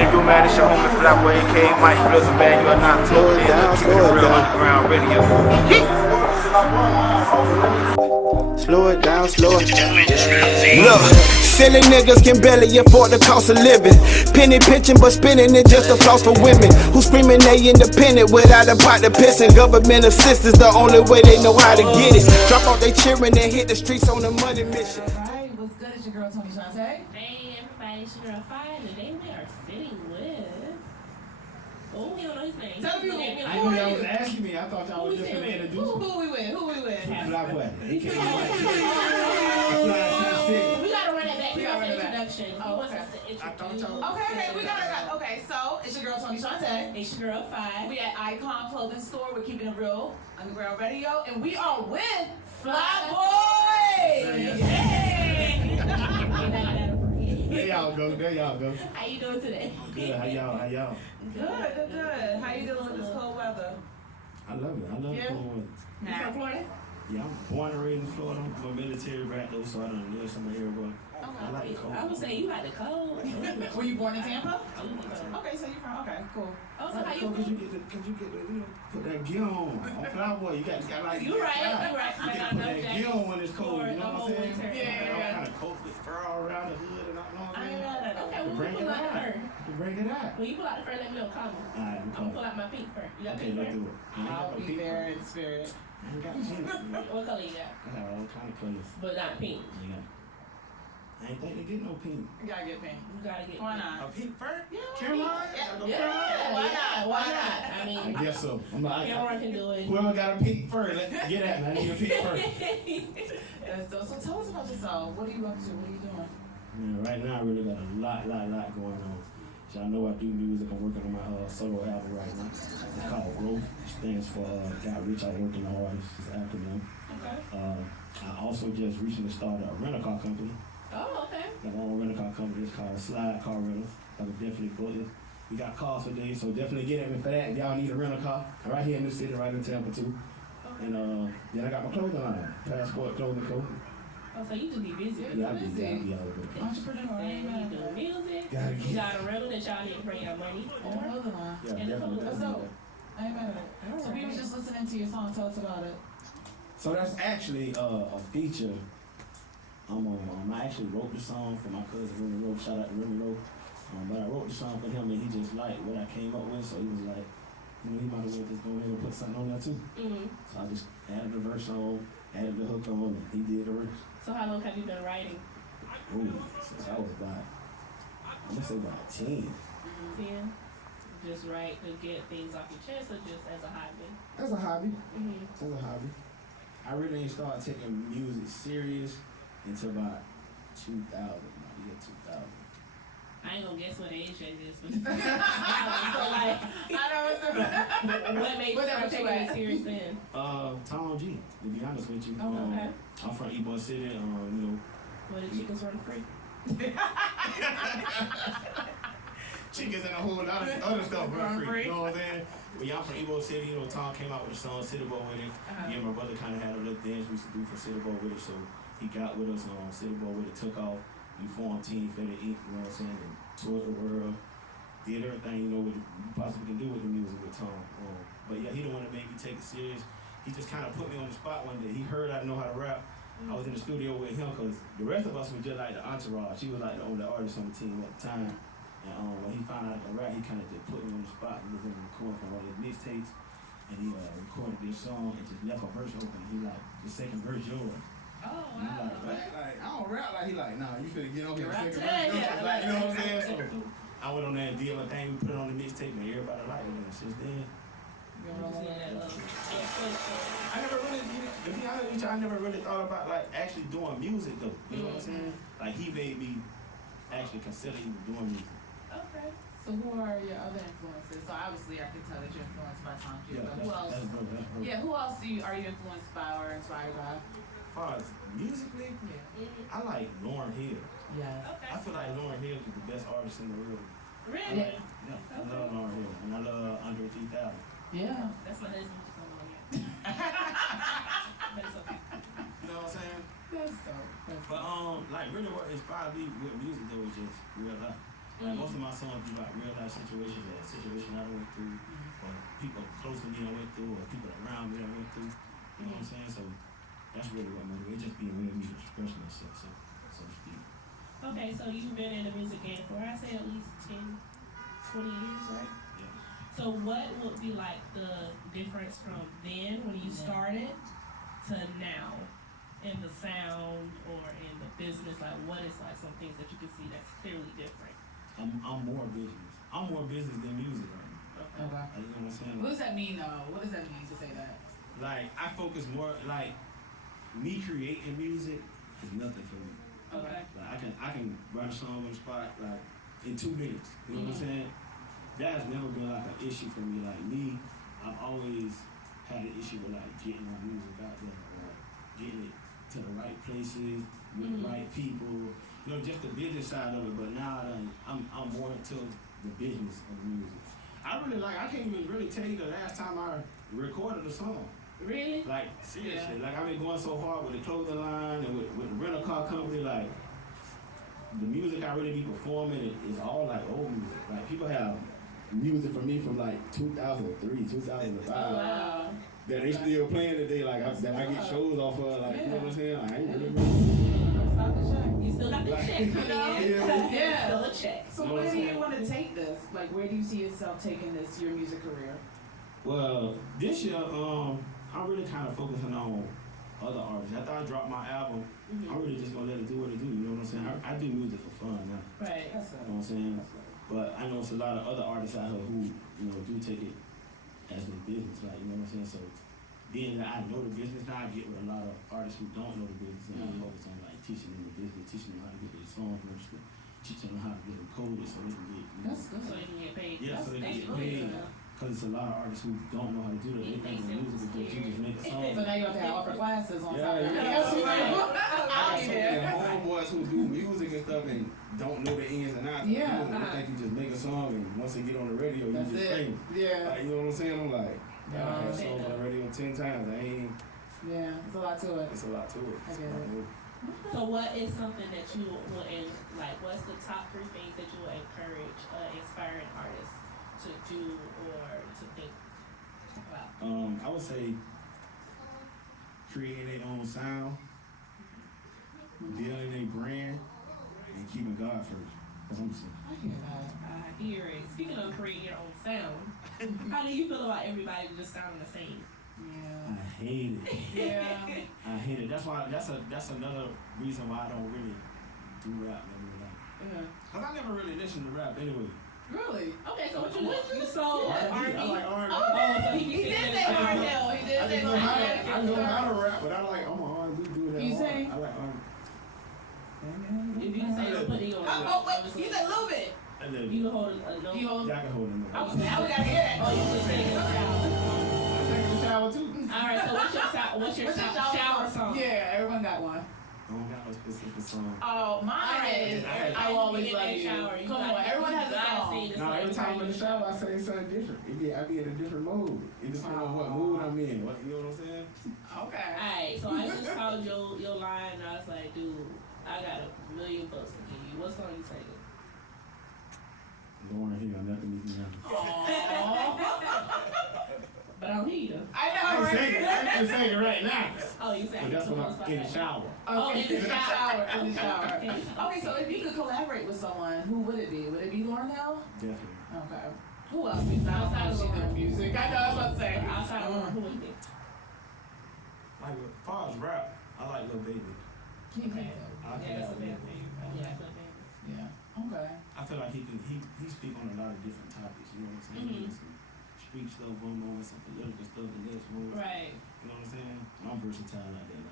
it do, man? It's your homie Flyboy, aka Mikeflizm, man. You are not tuned in to Keepin Real Underground Radio. Slow it down, slow it down. Look, silly niggas can barely afford the cost of living. Penny pitching but spending it just a floss for women who screaming they independent without a pot to piss. And government assistance the only way they know how to get it. Drop out they cheering and hit the streets on a money mission. Alright, what's good? It's your girl Tony Shante. Hey everybody, it's your girl Fire. Today we are sitting with... Oh, we don't know his name. Tell me I knew y'all was asking me. I thought y'all was just going to introduce me. Who we with? Flyboy. He came We gotta run it back. We got an introduction. Oh, okay. Okay, we got it. Okay, so it's your girl Tony Shante. It's your girl Fire. We at Icon Clothing Store. We're keeping it real underground radio, and we are with Flyboy. Hey! There y'all go. How you doing today? Good. How y'all? Good. How you dealing with this cold weather? I love it. I love Yeah. cold weather. You from Florida? Yeah, I'm born and raised in Florida. I'm a military brat though, so I don't live somewhere here, but I like the cold. I would say you like the cold. Were you born in Tampa? Oh, Okay, so you're from. Okay, cool. so how you Cold, from? Cause you get the, put that gear on Flyboy. You got like. You right. You got to put that gear on when it's cold. You know what I'm saying? Yeah. I'm kind of coat with fur all around the hood and all. You know what I'm saying? Okay, when we pull out the fur. To bring it out. When you pull out the fur, let me know. Call me. Alright, I'm gonna pull out my pink fur. You got Okay, pink let's fur? do it. I'll be there in spirit. I ain't got pink. What color you got? I got all kind of colors. But not pink. Yeah. I ain't think they get no pink. You gotta get pink. You gotta get Why pink. not? A pink fur? Yeah, Caroline? Yeah, why not? Why not? I I mean, guess so. Cameron can do it. Whoever got a pink fur, let's get at me. I need a pink fur. That's dope. So tell us about yourself. What are you up to? What are you doing? Yeah, right now I really got a lot going on. Y'all know I do music. I'm working on my solo album right now. It's called Growth. It stands for Got Rich Out Working Hard. It's an acronym. Okay. I also just recently started a rental car company. Oh, okay. Got my own rental car company. It's called Slide Car Rentals. I would definitely book it. We got cars for days, so definitely get at me for that. If y'all need a rental car, I'm right here in the city, right in Tampa too. And then I got my clothing line, Passport Clothing Co. Oh, so you just be busy. Yeah, I be all over the Entrepreneur. And you do music. Gotta You get got a rental that y'all need to bring your money And for. another one. Yeah, And definitely. That's definitely. dope. I ain't mad at it. So we were just listening to your song. Tell us about it. So that's actually a feature. I actually wrote the song for my cousin Remy Rowe. Shout out to Remy Rowe. But I wrote the song for him and he just liked what I came up with. So he was like, you know, he might as well just go ahead and put something on there too. Mm-hmm. So I just added the verse on, added the hook on, and he did the rest. So how long have you been writing? Ooh, since I was about, I'm gonna say about 10. 10? Just write to get things off your chest or just as a hobby? That's a hobby. Mm-hmm. That's a hobby. I really ain't started taking music serious until about 2000, about the year 2000. I ain't gonna guess what age that is, but so like, what made you start taking it serious then? Tom G, to be honest with you. Okay. I'm from Ybor City, you know. Where the chickens run free? Chickens and a whole lot of other stuff run free. You know what I'm saying? When y'all from Ybor City, you know, Tom came out with the song City Boy with it. Me and my brother kind of had a little dance we used to do for City Boy with it, so he got with us on City Boy with it, took off. We formed Team Fed Inc., you know what I'm saying, and toured the world, did everything, you know, what you possibly can do with the music with Tom. But yeah, he didn't want to make me take it serious. He just kind of put me on the spot one day. He heard I know how to rap. I was in the studio with him because the rest of us were just like the entourage. He was like the only artist on the team at the time. And when he found out I could rap, he kind of just put me on the spot. He was in the recording from one of his mixtapes. And he recorded this song and just left a verse open. He like, the second verse yours. Oh, And he like, I don't rap like he like, nah, you finna get on here and second verse yours. Like, you know what I'm saying? So I went on there and did my thing. We put it on the mixtape and everybody liked it. And since then, I never really, to be honest with you, I never really thought about like actually doing music though. You know what I'm saying? Like he made me actually consider even doing music. Okay. So who are your other influences? So obviously I can tell that you're influenced by Tom G. But who else? That's brother. Yeah, who else are you influenced by or inspired by? As far as musically, Yeah. I like Lauryn Hill. Yes. I feel like Lauryn Hill is the best artist in the world. Really? Yeah, I love Lauryn Hill. And I love Andre 3000. Yeah. That's my husband. But it's okay. You know what I'm saying? That's dope. But like really what inspired me with music though was just real life. Like most of my songs be like real life situations or situations I went through, or people close to me I went through, or people around me I went through. You know what I'm saying? So that's really what motivates. Just being real music, expressing myself, so to speak. Okay, so you've been in the music game for I say at least 10, 20 years, right? Yeah. So what would be like the difference from then when you started to now in the sound or in the business? Like what is like some things that you can see that's clearly different? I'm more business. I'm more business than music right now. Okay. You know what I'm saying? What does that mean though? What does that mean to say that? Like I focus more like me creating music is nothing for me. Okay. Like I can write a song on the spot like in 2 minutes. You know what I'm saying? That has never been like an issue for me. Like me, I've always had an issue with like getting my music out there or getting it to the right places with the right people. You know, just the business side of it. But now I'm more into the business of the music. I can't even really tell you the last time I recorded a song. Really? Like seriously, like I've been going so hard with the clothing line and with the rental car company. Like the music I really be performing is all like old music. Like people have music from me from like 2003, 2005. Oh, wow. That they still playing today. Like that I get shows off of. Like you know what I'm saying? Like, I ain't really. You still got the check coming in. Yeah. Still a check. So where do you want to take this? Like where do you see yourself taking this, your music career? Well, this year, I'm really kind of focusing on other artists. After I drop my album, I'm really just gonna let it do what it do. You know what I'm saying? I do music for fun now. Right. That's You know what I'm saying? But I know it's a lot of other artists out here who, do take it as a business, like, you know what I'm saying? So being that I know the business now, I get with a lot of artists who don't know the business, and I focus on like teaching them the business, teaching them how to get their songs registered, teaching them how to get them coded so they can get, That's good. So you can get paid. yeah, so they can get really paid. good. Because it's a lot of artists who don't know how to do that. They think the music is just you just make a song. So now you have to offer classes on Yeah, top of yeah. that. Yes, you I do. got so many homeboys who do music and stuff and don't know the ins and outs. Yeah. Of music. They think you just make a song and once they get on the radio, you That's just it. famous. Yeah. Like, you know what I'm saying? I'm like, Yeah. I have songs on the radio 10 times. Yeah, there's a lot to it. It's a lot to it. I get it. So what is something that you will, like what's the top 3 things that you will encourage inspiring artists to do or to think about? I would say creating their own sound, building a brand, and keeping God first. That's what I'm saying. I hear that. I hear it. Speaking of creating your own sound, how do you feel about everybody just sounding the same? Yeah. I hate it. Yeah. I hate it. That's why. That's another reason why I don't really do rap anymore. Yeah. Cause I never really listened to rap anyway. Really? Okay, so what you listen to? So R&B. R&B. I like R&B. Oh, so he He did singing say in the R&B. car. He did I say just know how to, R&B. I know how to rap, but I like I'm an R&B dude. You sing? I like R&B. If you say no, put it on. Oh, wait, you said a little bit. I love it. You can hold a note. You hold. Yeah, I can hold it. Now we gotta hear that. Oh, you just sing in the shower. I take a shower too. All right, so what's your shower song? Yeah, everyone got one. I don't got no specific song. Oh, mine is I Always Love You. Come on, everyone has a song. Now every time I'm in the shower, I say something different. I be in a different mode. It depends on what mood I'm in. What, you know what I'm saying? Okay. Alright, so I just called your line and I was like, dude, I got $1 million to give you. What song you singing? Don't want to hear nothing you can But I don't hear you. I know, I'm right? saying it right now. Oh, you saying But that's when I'm in the shower. Oh, in the shower. In the shower. Okay, so if you could collaborate with someone, who would it be? Would it be Lauren Hill? Definitely. Okay. Who else? Outside of Lauren music. I know, I was about to say. Outside of Lauren, who would it be? Like, as far as rap, I like Lil Baby. Okay. I Yeah, that's a bad thing. Yeah, that's a bad thing. Yeah. Okay. I feel like he speak on a lot of different topics, you know what I'm saying? Some street stuff going on, some political stuff, and this more. Right. You know what I'm saying? I'm versatile like that.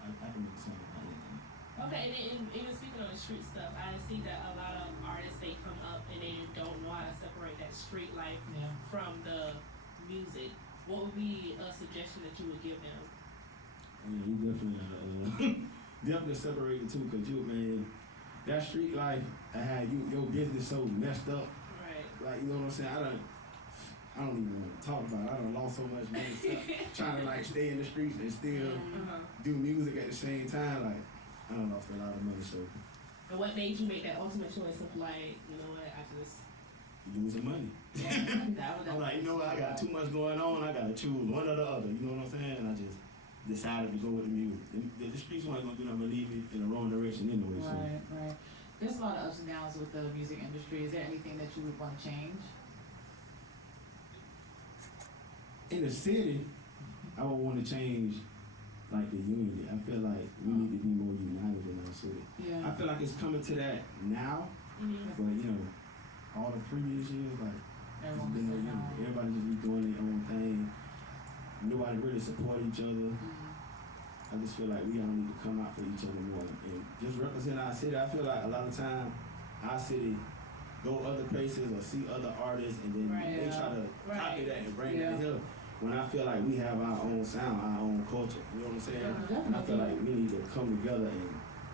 Like, I can make a song like that. Okay, and then even speaking on the street stuff, I see that a lot of artists, they come up and they don't know how to separate that street life from the music. What would be a suggestion that you would give them? Yeah, you definitely definitely separate the two, cause man, that street life, I had your business so messed up. Right. Like, you know what I'm saying? I don't even want to talk about it. I done lost so much money trying to like stay in the streets and still do music at the same time. Like, I don't lost a lot of money, so And what made you make that ultimate choice of like, you know what, I just Losing money. I'm like, you know what, I got too much going on, I gotta choose one or the other, you know what I'm saying? And I just decided to go with the music. The streets weren't gonna do nothing but lead me in the wrong direction anyway. So. Right. There's a lot of ups and downs with the music industry. Is there anything that you would want to change? In the city, I would want to change like the unity. I feel like we need to be more united in our city. Yeah. I feel like it's coming to that now, but you know, all the previous years, like Everyone been was no saying unity. no. Everybody just be doing their own thing. Nobody really support each other. I just feel like we all need to come out for each other more and just represent our city. I feel like a lot of time our city go other places or see other artists and then they try to copy that and bring it here. When I feel like we have our own sound, our own culture, you know what I'm saying? And I feel like we need to come together and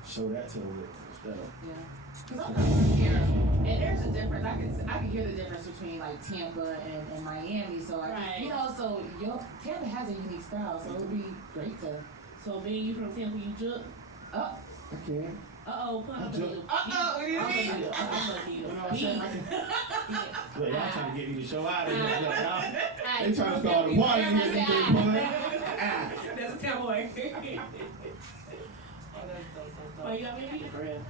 show that to the world instead of. Yeah. Cause I'm from here, and there's a difference. I can hear the difference between like Tampa and Miami. So like, you know, so Tampa has a unique style, so it would be great to. So being you from Tampa, you juke? I can. What do you mean? Look, y'all trying to get me to show out of here. Look, y'all, they trying to start a party in here. That's a cowboy. Oh, you got me beat for him?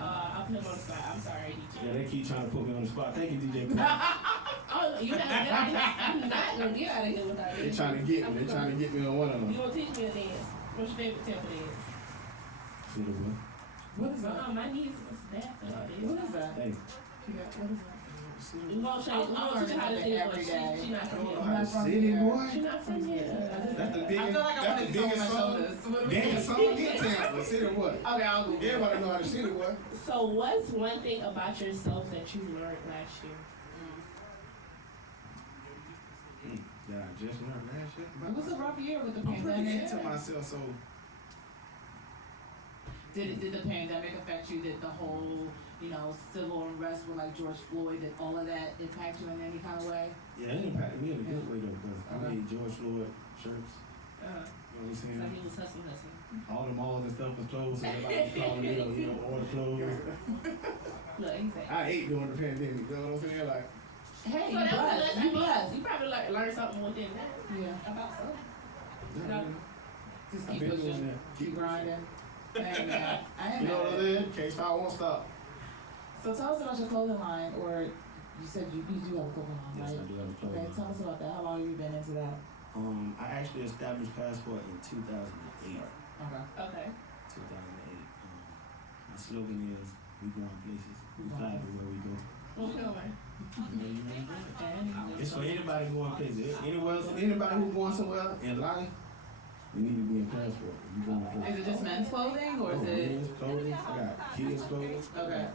I'll put him on the spot. I'm sorry, DJ. Yeah, they keep trying to put me on the spot. Thank you, DJ. Oh, you're not gonna get out of here without They trying to get me. They trying to get me on one of them. You gonna teach me a dance? What's your favorite Tampa dance? What is that? My niece is that. What is that? Hey. What is that? We won't show you how to say it, but she's not from here. Not from City here. boy. She's not from here. That's the I biggest. feel like I That's want the to on biggest my song. shoulders. Biggest song in Tampa. City boy. Okay, I'll go. Everybody know how to city boy. So what's one thing about yourself that you learned last year? Yeah, I just learned last year. It was a rough year with the I'm pretty pandemic. into myself, so. Did the pandemic affect you? Did the whole, civil unrest with like George Floyd, did all of that impact you in any kind of way? Yeah, it impacted me in a good way though, because I made George Floyd shirts. You know what I'm So saying? he was hustling. All the malls and stuff was closed, so everybody was calling me, order clothes. Look, he said. I ate during the pandemic, you know what I'm saying? Like, Hey, So you that was a blessed. lesson. You blessed. You probably learned something within that. Yeah. About something. Just I've keep been doing pushing. that. Keep grinding. Amen. I You know what I'm saying? Case file won't stop. So tell us about your clothing line, or you said you do have a clothing line, Yes, right? I do have a clothing Okay, line. tell us about that. How long have you been into that? I actually established Passport in 2008. Okay. 2008. My slogan is, we going places, we fly everywhere we go. What we doing? It's for anybody going places. Anybody who's going somewhere in life, you need to be in Passport. You going places. Is it just men's clothing, or is it? Men's clothing, I got kids clothing. Okay.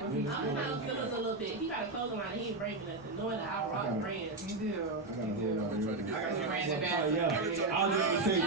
Women's I'm trying to clothing. feel us a little bit. He got a clothing line and he ain't breaking nothing. Knowing that I rock brands. You do. I got a whole lot of everything. I got you ran the Oh, back. yeah. I was just gonna say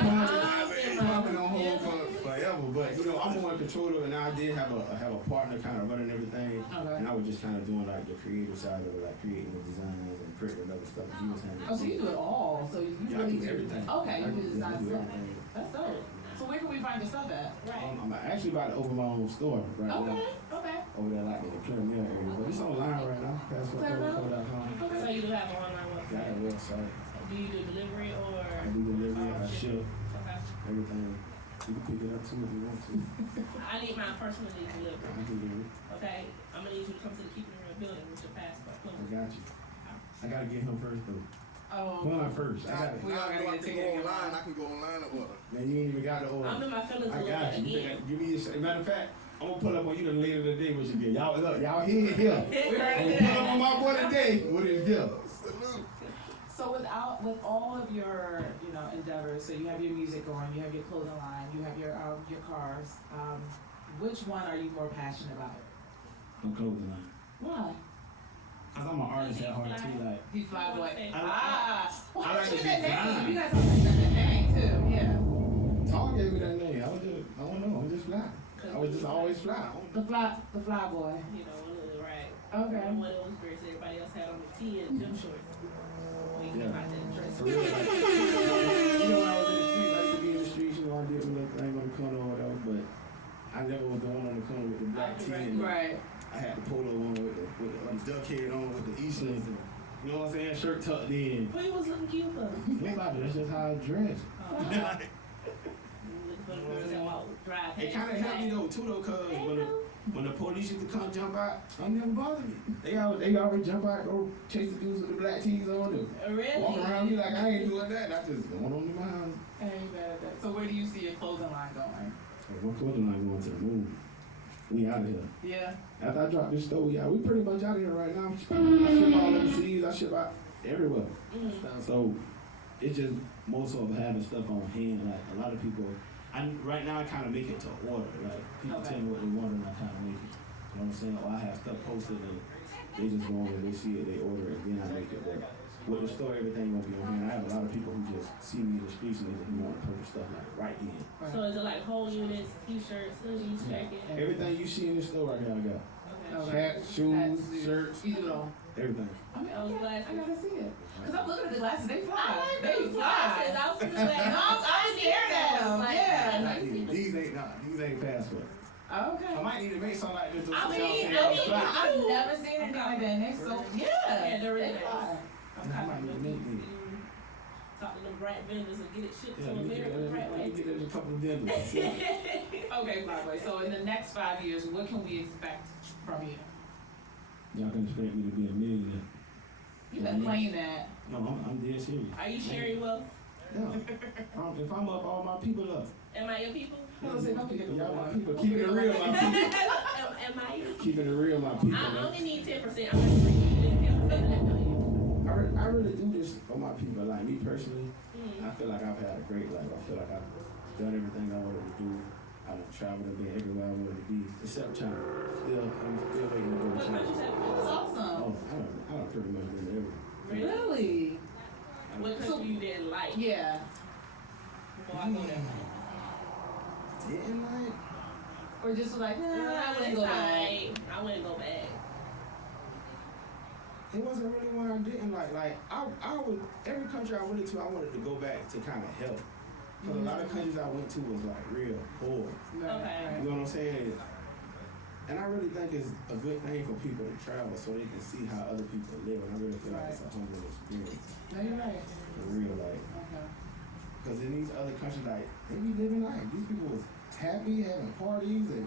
plumbing on hold for forever, but I'm more in control of it, and I did have a partner kind of running everything, and I was just kind of doing like the creative side of it, like creating the designs and printing other stuff. He was handling. Oh, so you do it all. So you Yeah, I really do everything. Okay, you do design I do stuff. everything. That's dope. So where can we find your stuff at? Right. I'm actually about to open my own store right now. Okay. Over there, like in the Claremont area, but it's online right now. PassportCode.com. So you do have an online Yeah, I website. got a website. Do you do delivery or? I do delivery. I ship Okay. everything. You can pick it up too if you want to. I need mine personally delivered. I can do it. Okay. I'm gonna need you to come to the Keepin building with your passport. I got you. I gotta get him first though. Oh. Come on first. I got it. We all gotta get together. I can go online and order. Man, you ain't even got the order. I'm in my feelings a I little got bit you. again. Give me your matter of fact, I'm gonna pull up on you the later today what you get. Y'all look, y'all here. We I'm heard gonna it. pull up on my boy today with his gift. So with all of your endeavors, so you have your music going, you have your clothing line, you have your cars. Which one are you more passionate about? No clothing line. Why? Cause I'm an artist at heart too. Like He Flyboy. I like You the got that name. design. You got something like that name too. Yeah. Tom gave me that name. I don't know. I'm just fly. I was just always fly. The Flyboy. You know, right. Okay. I'm one of those birds everybody else had on the tee and gym shorts. When you Yeah. come out that dress. For real, like, I was in the streets. I used to be in the streets. I did a little thing on the corner or whatever, but I never was the one on the corner with the black tee duck head on with the Eastlands and, you know what I'm saying, shirt tucked in. But he was looking cute for. Nobody, that's just how I dress. Looking for the girls that walk, drive. It kind of helped me though, too, though, cause when the police used to come jump out, they never bothered me. They always jump out, go chase the dudes with the black tees on them. Really? Walk around me like I ain't doing that. I just going on in my house. Ain't bad at that. So where do you see your clothing line going? My clothing line going to the moon. We out of here. Yeah. After I drop this store, yeah, we pretty much out of here right now. I ship all overseas. I ship out everywhere. So it's just more so of having stuff on hand. Like a lot of people, right now I kind of make it to order. Like people tell me what they want and I kind of make it. You know what I'm saying? Or I have stuff posted and they just go on and they see it, they order it, then I make it work. With the store, everything won't be on hand. I have a lot of people who just see me in the streets and they just want to purchase stuff like right then. So is it like whole units, t-shirts, hoodies, jackets? Everything you see in the store right here, I got. Okay. Hats, shoes, shirts, You do it all. everything. I mean, Those glasses. I gotta see it. Cause I'm looking at the glasses, they fly. I like They those fly. glasses. I was feeling like, I'm scared of them. Like, Yeah. These ain't passport. Okay. I might need to make something like this. I mean, I've never seen anything like that. And they're so yeah, they're really they nice. fly. I'm I might need to make these. Talk to them brat vendors and get it shipped Yeah, to let me America the right let me way. get it a couple of dinners. Okay, Flyboy. So in the next 5 years, what can we expect from you? Y'all can expect me to be a millionaire. You've been playing that. No, I'm dead serious. Are you sharing wealth? No. If I'm up, all my people up. Am I your people? Don't forget the Y'all my one. people. Keeping it real, my people. Am I your people? Keeping it real, my people. I man. only need 10%. I'm gonna bring you 10%. I really do this for my people. Like me personally, I feel like I've had a great life. I feel like I've done everything I wanted to do. I've traveled and been everywhere I wanted to be, except China. I'm still waiting to go to What China. country said? That's awesome. Oh, I don't pretty much been everywhere. Really? What country you didn't like Yeah. before I go there? Didn't like? Or just like, nah, I wouldn't It's go back. alright. I wouldn't go back. It wasn't really one I didn't like. Like I would every country I went to, I wanted to go back to kind of help. Because a lot of countries I went to was like real poor. Okay. You know what I'm saying? And I really think it's a good thing for people to travel so they can see how other people live. And I really feel like it's a humbling experience. No, you're right. For real, like. Okay. Because in these other countries, like, they be living life. These people was happy, having parties, and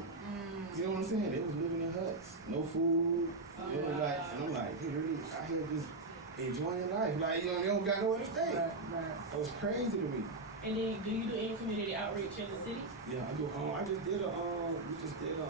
you know what I'm saying? They was living in huts, no food. You know, like, and I'm like, they really out here just enjoying life. Like, you know, they don't got nowhere to stay. Right. That was crazy to me. And then, do you do any community outreach in the city? Yeah, I do. I just did a we just did a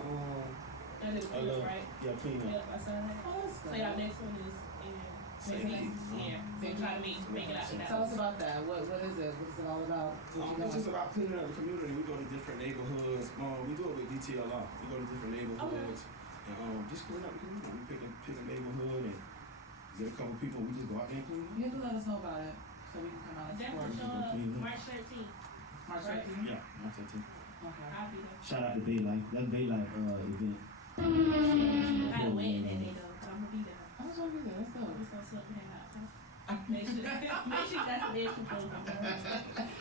That is a clean, little, right? yeah, clean up. Yep, I saw that. Oh, that's So good. y'all next one is in yeah. So try to make it out to Tell us that. about that. What is it? What's it all about? What you It's just doing? about cleaning up the community. We go to different neighborhoods. We do it with DTLR. We go to different neighborhoods and just clean up the community. We pick a neighborhood and get a couple people. We just go out there and clean up. You have to let us know about it so we can come out and Definitely support. show up March 13th. March Right. 13th? Yeah, March 13th. Okay. I'll be there. Shout out to Bay Life. That's Bay Life event. I had a wedding that day though, but I'm gonna be there. I just want to be there. Let's go. I'm just gonna sit and hang out. Make sure you got some extra clothes on.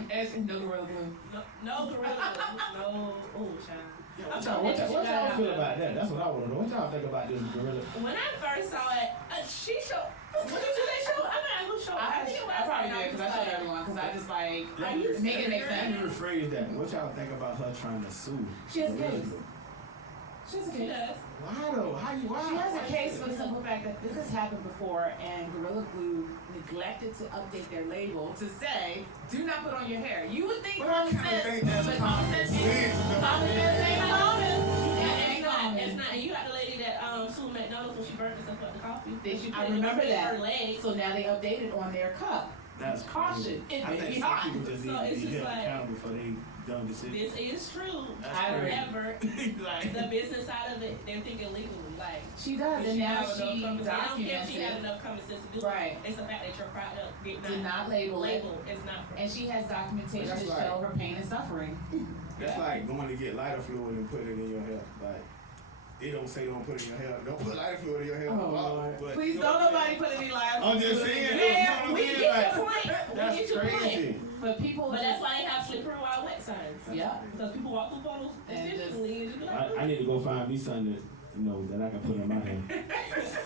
Asking no gorilla glue. No gorilla. No. Oh, child. I'm What y'all feel about that? That's what I want to know. What y'all think about this gorilla? When I first saw it, she showed. What did you show? I mean, who showed? I think it was probably her, did because I was showed like, everyone because I just like Are you make it make Let me sense. rephrase that. What y'all think about her trying to sue? She has a Gorilla case. Glue? She has a She case. does. Why though? Why? She has a case for the simple fact that this has happened before, and Gorilla Glue neglected to update their label to say, "Do not put on your hair." You would think common sense, but common sense ain't common. It's not. You got the lady that sued McDonald's when she burnt herself up the coffee. I remember Her that. leg. So now they updated on their cup. That's Caution. It I may think be some hot. people just need So to it's be just held like- accountable for their dumb decisions. This is true. That's However, Like, the business side of it, they're thinking legally. Like, She does, and now she I don't care if documents she had it. enough common sense to do Right. it. It's the fact that your product Did not label it, It's not for and she has documentation That's to right. show her pain and suffering. that's like going to get lighter fluid and put it in your hair. Like, it don't say don't put it in your hair. Don't put lighter fluid in your hair. But Please you know don't what I'm nobody put any lies. I'm just saying. Yeah, you know we what I'm get saying? your Like, point. We that's get your crazy. point. But people, But that's why they have slippery wild wet signs. yeah. Because people walk through puddles And just- intentionally and just be like, I need to go find me something you know, that I can put in my hand.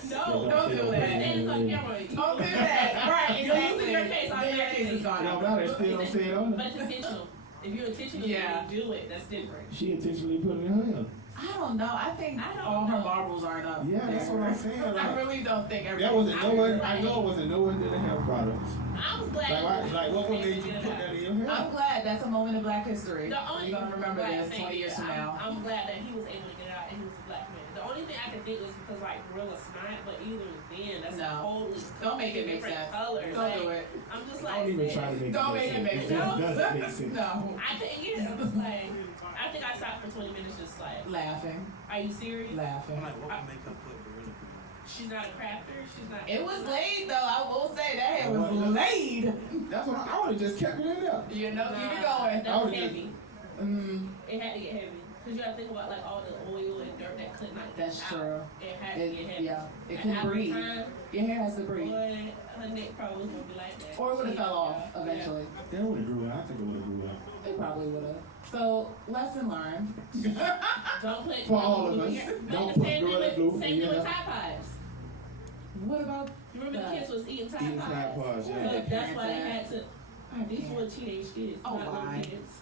No, don't do that. And it's on camera. Don't do that. Right, You're exactly. losing your case. Then your case is gone. No, but I still don't say it on But there. it's intentional. If you're intentional, Yeah. you do it. That's different. She intentionally put it in her hand. I don't know. I think I don't all her know. marbles aren't up. Yeah, that's what I'm saying. I Like, really don't think that wasn't everything. nowhere. I know it wasn't nowhere near the hair products. I was glad. Like what made you put that in your hair? I'm glad that's a moment in Black history. The only You're gonna remember right, this thank 20 you. years from now. I'm glad that he was able to get it out and he was a black man. The only thing I can think was because like Gorilla Snot, but either then that's No. totally Don't make it make different sense. colors. Don't like, do it. I'm just I like, don't even try to make Don't make it make It sense. just doesn't make sense. No. I couldn't get it. I'm just like, I think I stopped for 20 minutes just like, Laughing. are you serious? Laughing. Like, what would make her put Gorilla Glue? She's not a crafter. She's not. It was laid though. I will say that hair was laid. That's what I would have just kept it in there. You know, keep it Nah, going. That was heavy. Mm, It had to get heavy. Cause you gotta think about like all the oil and dirt that could not that's get true. out. It had to get It, heavy. yeah, it And couldn't after breathe. time, Your hair has to breathe. boy, her neck probably was gonna be like that. Or it would have She- fell off yeah. eventually. That would have grew out. I think it would have grew out. It probably would have. So, lesson learned. Don't put For all of us, don't put Gorilla Glue in Same your thing with hair. Tide Pods. What about You remember the kids was eating Tide Eating Pods? Tide Pods, So yeah. that's why they had to. I These can't. were teenage kids, Oh, not why? little kids.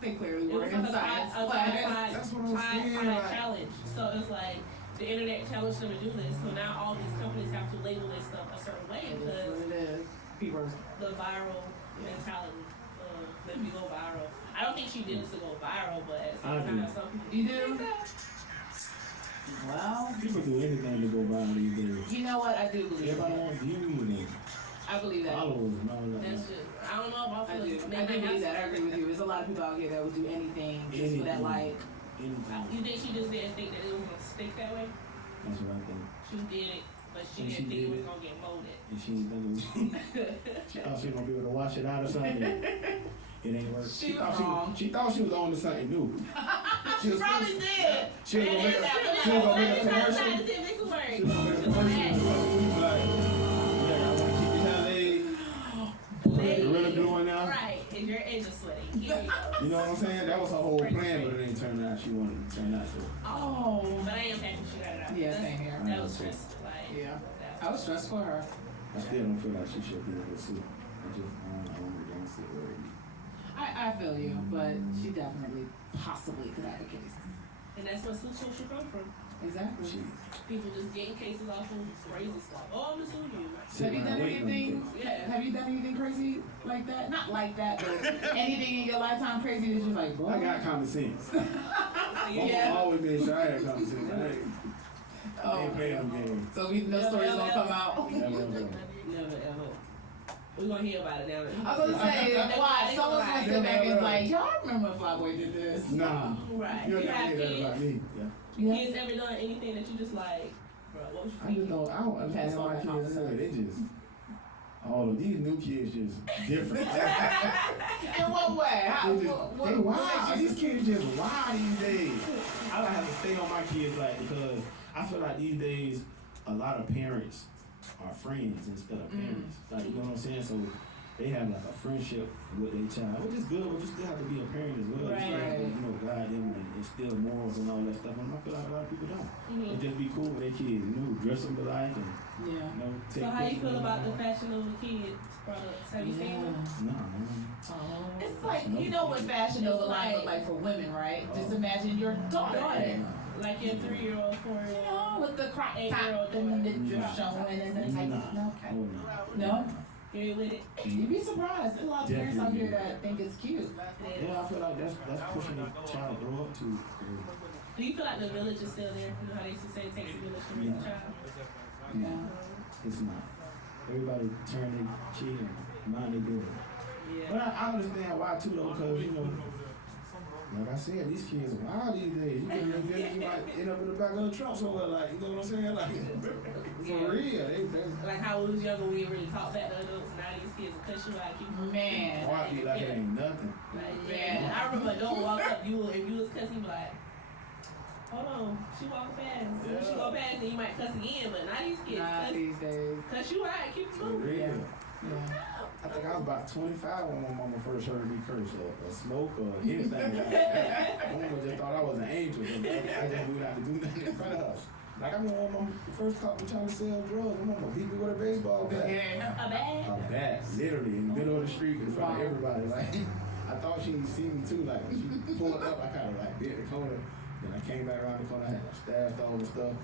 They clearly It were was in like science a class. That's what I'm Tide saying, Pod like- challenge. So it's like the internet challenged them to do this. So now all these companies have to label their stuff a certain way It is because what it is. People are the viral mentality. Let me go viral. I don't think she did it to go viral, but at the I same time, do. some people You do? Well, People do anything to go viral these days. you know what? I do believe Everybody that. wants views and I believe that. followers and all that. That's just, I don't know about I do. Phillips. I do believe that. I agree with you. There's a lot of people out here that would do anything just for that like. Anything. You think she just didn't think that it was gonna stick that way? That's what I think. She did it, but she And didn't she think it did was it. gonna get molded. And she ain't done it. She thought she was gonna be able to wash it out or something. It ain't work. She was wrong. She thought she was on to something new. She probably did. She was gonna make a, she was gonna make a commercial. She was gonna make a commercial. Like, yeah, I want to keep your hair laid. Put the Gorilla Glue in there. Right, and your edge is sweaty. Here we go. You know what I'm saying? That was her whole plan, but it didn't turn out. She wanted it to turn out. So Oh. But I am happy she got it out. Yeah, same here. That was stressful. Like, Yeah. that's- I was stressed for her. I still don't feel like she should be able to sue. I don't want to dance it already. I feel you, but she definitely possibly could have a case. And that's where suits should come from. Exactly. People just getting cases off of crazy stuff. Oh, I'm gonna sue you. Have you done anything? Yeah. Have you done anything crazy like that? Not like that, but anything in your lifetime crazy that you're like, boy. I got common sense. Yeah. I always made sure I had common sense. I Oh, ain't playing them games. so we no stories gonna come out. Never, never. Never ever. We're gonna hear about it now. I was gonna say, why? Someone's gonna sit back and Never. like, y'all remember when Flyboy did this? Nah. Right. You You don't have hear that kids. about me. Yeah. Yeah. Kids ever done anything that you just like, bro, what was you I thinking? just don't. I don't understand Pass on why that kids common do it. sense. They just all of these new kids just different. In what way? How, They just, what, they what wild. makes you- These kids just wild these days. I don't have to stay on my kids like because I feel like these days a lot of parents are friends instead of parents. Like you know what I'm saying? So they have like a friendship with their child, which is good, but you still have to be a parent as well. You still have to, Right. you know, guide them and instill morals and all that stuff. And I feel like a lot of people don't. Mhm. They just be cool with their kids, you know, dress them alike and Yeah. you know, take So how you pictures feel of about the them. fashion of the kids products? Have you seen them? No, man. It's like, you know what Fashion Nova line look like for women, right? Just imagine your daughter. Like your 3-year-old, 4-year-old. You know, with the crop top 8-year-old and the drip showing and the type Nah. of, no, Oh, no. no? You with it? You'd be surprised. There's a lot of parents out here Definitely. that think it's cute. Yeah, I feel like that's pushing the child to grow up to. Do you feel like the village is still there? You know how they used to say it takes a village to raise a child? Yeah. It's not. Everybody turn their cheek and mind their business. But Yeah. I understand why too though, because you know, like I said, these kids are wild these days. You can you might end up in the back of the truck somewhere, like you know what I'm saying? Like for real, they Like how we was younger, we really talked back to adults. Now these kids will cut you out, keep you Man. hard be like it ain't nothing. Like, Yeah. yeah. I remember a dog walk up, if you was cussing, you be like, hold on, she walked past. When she go past, then you might cuss again, but now these kids Not cuss these days. you out, keep you For moving. real. I think I was about 25 when my mama first heard me curse or smoke or anything like that. My mama just thought I was an angel, but I just knew not to do nothing in front of her. Like I remember when my mama first caught me trying to sell drugs, my mama beat me with a baseball bat. Yeah. A bag? A bat, literally in the middle of the street in front of everybody. Like I thought she didn't see me too. Like when she pulled up, I kind of like bit the corner. Then I came back around the corner, I had my stash all the stuff.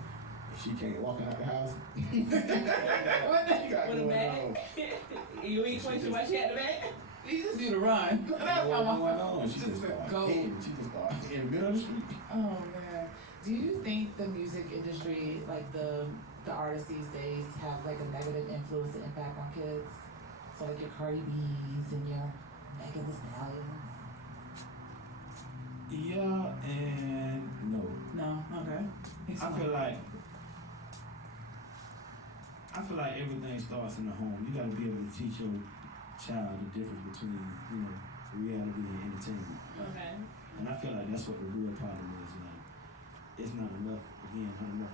She came walking out the house. What you got going on? You ain't question why she had the bag? You just need to run. That's What's how going my on? She just started go. hitting. She just started in the middle of the street. Oh man. Do you think the music industry, like the artists these days, have like a negative influence and impact on kids? So like your Cardi B's and your Megan Thee Stallions? Yeah and no. No? Okay. I feel like everything starts in the home. You gotta be able to teach your child the difference between, reality and entertainment. Okay. And I feel like that's what the real problem is. Like, it's not enough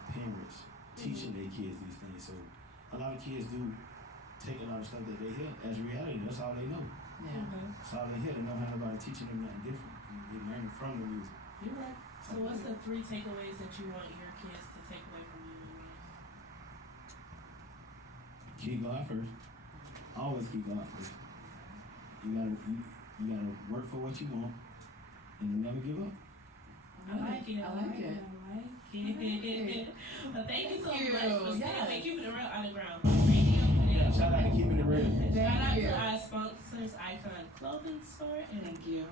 parents teaching their kids these things. So a lot of kids do take a lot of stuff that they hear as reality. That's all they know. Yeah. That's all they hear. They don't have nobody teaching them nothing different. They're learning from the music. You're right. So what's the 3 takeaways that you want your kids to take away from you? Keep God first. Always keep God first. You gotta work for what you want and you never give up. I like it. I like it. Well, thank you so Thank you. much for Yes. staying. Keeping it real underground radio today. Yeah, shout out to Keepin It Real. Shout out you. to our sponsors, Icon Clothing Store. And Thank you.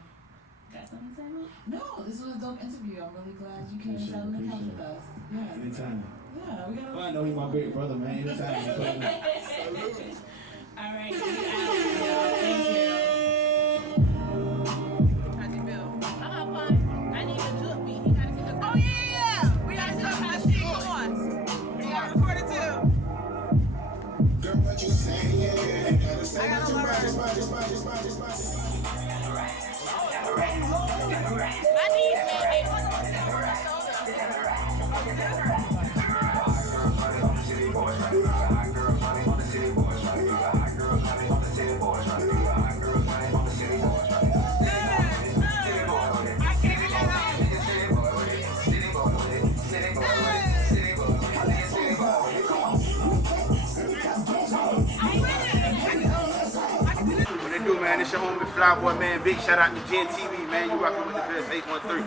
got something to say, Luke? No, this was a dope interview. I'm really glad you came and Appreciate sat on the it, couch with appreciate us. Yeah. Anytime. Yeah, we Well, got I know he's my big brother, man. Anytime. All right. Get out. Thank you. How's he feel? I need a jump beat. He gotta take us. Oh yeah! We gotta talk about shit. Come on. We gotta record it too. Girl, what you saying? I gotta learn. My knees, man. What they do, man? It's your homie Flyboy, man. Big shout out to Gen TV, man. You rockin' with the best 813.